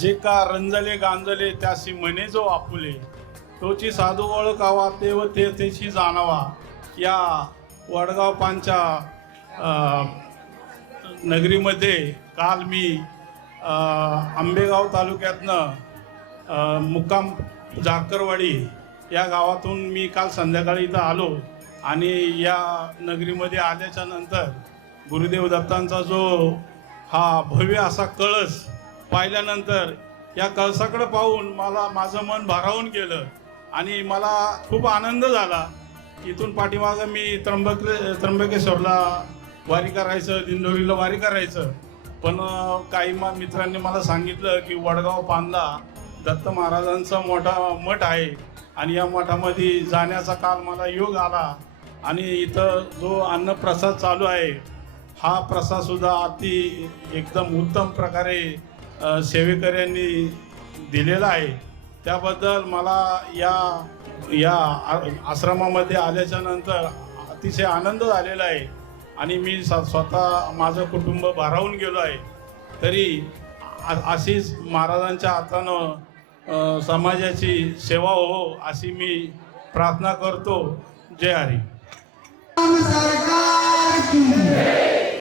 जे का रंजले गांजले त्याशी म्हणे जो आपुले तोची साधू ओळखावा ते व ते तेची जाणावा. या वडगाव पांच्या नगरीमध्ये काल मी आंबेगाव तालुक्यातनं मुक्काम जाकरवाडी या गावातून मी काल संध्याकाळी इथं आलो आणि या नगरीमध्ये आल्याच्यानंतर गुरुदेव दत्तांचा जो हा भव्य असा कळस पाहिल्यानंतर या कळसाकडं पाहून मला माझं मन भारावून गेलं आणि मला खूप आनंद झाला. इथून पाठीमागं मी त्र्यंबक त्र्यंबकेश्वरला वारी करायचं दिंडोरीला वारी करायचं. पण काही मा मित्रांनी मला सांगितलं की वडगाव पानला दत्त महाराजांचा मोठा मठ आहे आणि या मठामध्ये जाण्याचा काल मला योग आला आणि इथं जो अन्नप्रसाद चालू आहे हा प्रसादसुद्धा अति एकदम उत्तम प्रकारे सेवेकऱ्यांनी दिलेला आहे. त्याबद्दल मला या या आश्रमामध्ये आल्याच्यानंतर अतिशय आनंद झालेला आहे. आणि मी स- स्वतः माझं कुटुंब भारावून गेलो आहे. तरी अशीच महाराजांच्या हातानं समाजाची सेवा हो अशी मी प्रार्थना करतो. जय हरी.